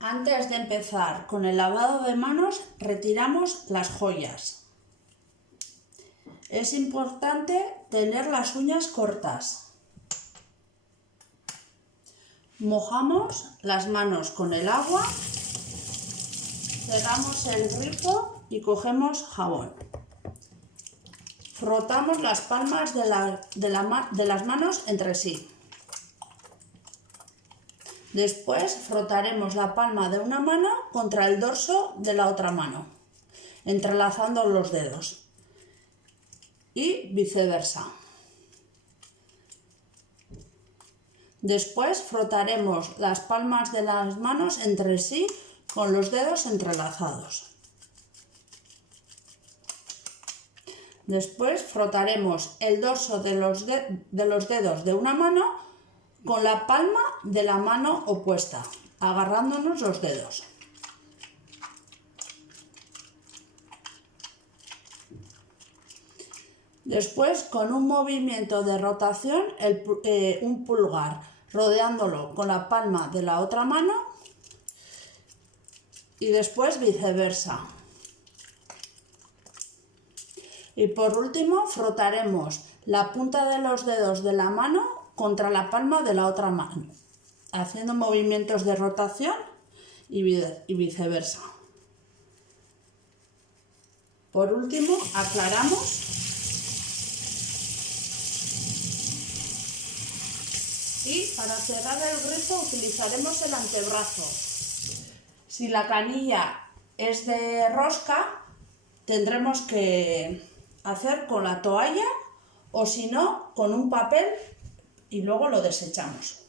Antes de empezar con el lavado de manos, retiramos las joyas. Es importante tener las uñas cortas. Mojamos las manos con el agua, cerramos el grifo y cogemos jabón. Frotamos las palmas de las manos entre sí. Después frotaremos la palma de una mano contra el dorso de la otra mano, entrelazando los dedos y viceversa. Después frotaremos las palmas de las manos entre sí con los dedos entrelazados. Después frotaremos el dorso de los dedos de una mano con la palma de la mano opuesta, agarrándonos los dedos. Después, con un movimiento de rotación, un pulgar, rodeándolo con la palma de la otra mano y después viceversa. Y por último, frotaremos la punta de los dedos de la mano contra la palma de la otra mano, haciendo movimientos de rotación y viceversa. Por último, aclaramos y para cerrar el grifo utilizaremos el antebrazo. Si la canilla es de rosca, tendremos que hacer con la toalla o si no, con un papel y luego lo desechamos.